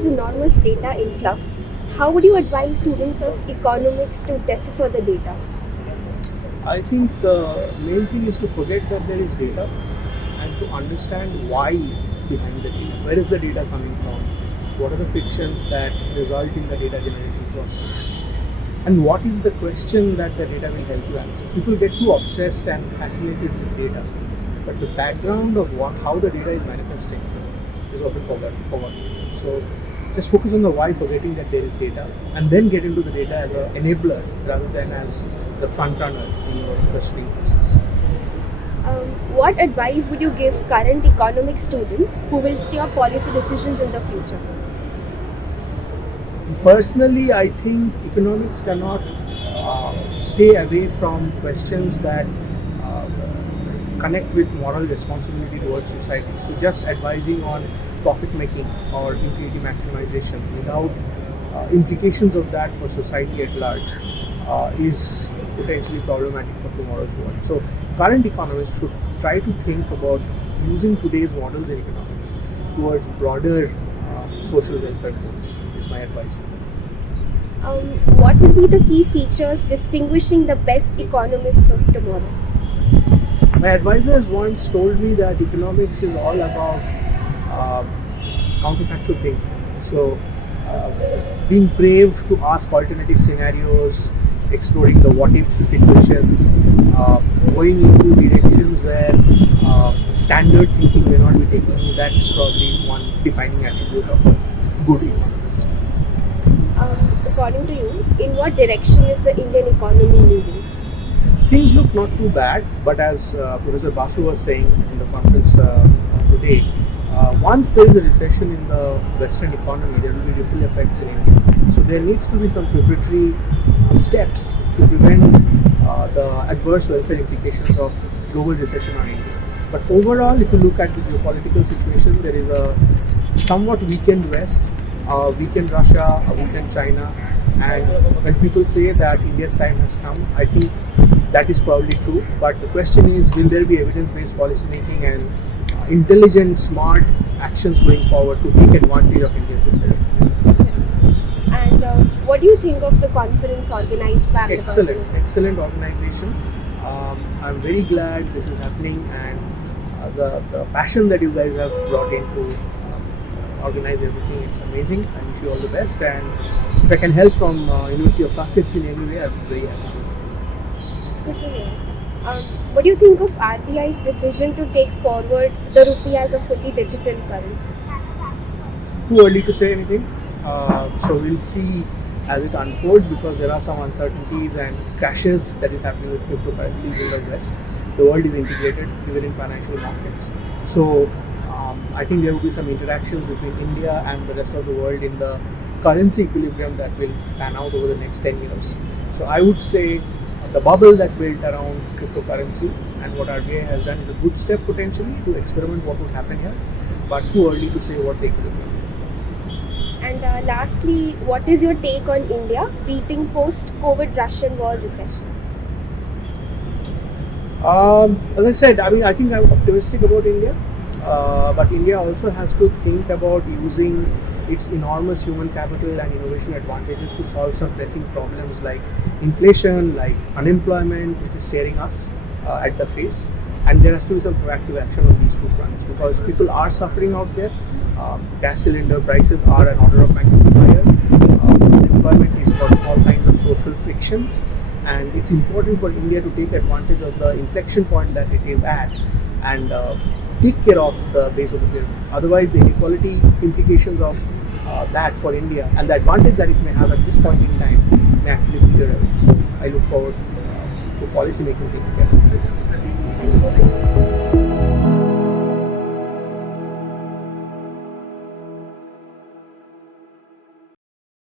this enormous data influx, how would you advise students of economics to decipher the data? I think the main thing is to forget that there is data and to understand why behind the data. Where is the data coming from? What are the frictions that result in the data generating process? And what is the question that the data will help you answer? People get too obsessed and fascinated with data, but the background of how the data is manifesting is often forgotten. So just focus on the why, forgetting that there is data, and then get into the data as an enabler rather than as the front runner in your questioning process. What advice would you give current economics students who will steer policy decisions in the future? Personally, I think economics cannot stay away from questions that connect with moral responsibility towards society. So just advising on profit making or utility maximization without implications of that for society at large is potentially problematic for tomorrow's world. So current economists should try to think about using today's models in economics towards broader social welfare goals, is my advice for them. What would be the key features distinguishing the best economists of tomorrow? My advisors once told me that economics is all about counterfactual thinking. So, being brave to ask alternative scenarios, exploring the what if situations, going into directions where standard thinking may not be taken you, that's probably one defining attribute of a good economist. According to you, in what direction is the Indian economy moving? Things look not too bad, but as Professor Basu was saying in the conference today, once there is a recession in the Western economy, there will be ripple effects in India. So there needs to be some preparatory steps to prevent the adverse welfare implications of global recession on India. But overall, if you look at the geopolitical situation, there is a somewhat weakened West, weakened Russia, a weakened China, and when people say that India's time has come, I think that is probably true. But the question is, will there be evidence-based policy making and intelligent, smart actions going forward to take advantage of India's situation? And what do you think of the conference organized by Excellent organization. I'm very glad this is happening, and the passion that you guys have brought in to organize everything, it's amazing. I wish you all the best, and if I can help from University of Sussex in any way, I'm very happy. That's good to hear. What do you think of RBI's decision to take forward the rupee as a fully digital currency? Too early to say anything. So we'll see as it unfolds, because there are some uncertainties and crashes that is happening with cryptocurrencies in the West. The world is integrated even in financial markets. So I think there will be some interactions between India and the rest of the world in the currency equilibrium that will pan out over the next 10 years. So I would say the bubble that built around cryptocurrency and what RBI has done is a good step potentially to experiment what would happen here, but too early to say what they could do. And lastly, what is your take on India beating post-COVID Russian war recession? As I said, I think I'm optimistic about India, but India also has to think about using its enormous human capital and innovation advantages to solve some pressing problems like inflation, like unemployment, which is staring us at the face. And there has to be some proactive action on these two fronts, because people are suffering out there. Gas cylinder prices are an order of magnitude higher. Unemployment is causing all kinds of social frictions, and it's important for India to take advantage of the inflection point that it is at and take care of the base of the pyramid. Otherwise, the inequality implications of that for India and the advantage that it may have at this point in time may actually be away. So I look forward to policy making taking care of it. Thank you so much.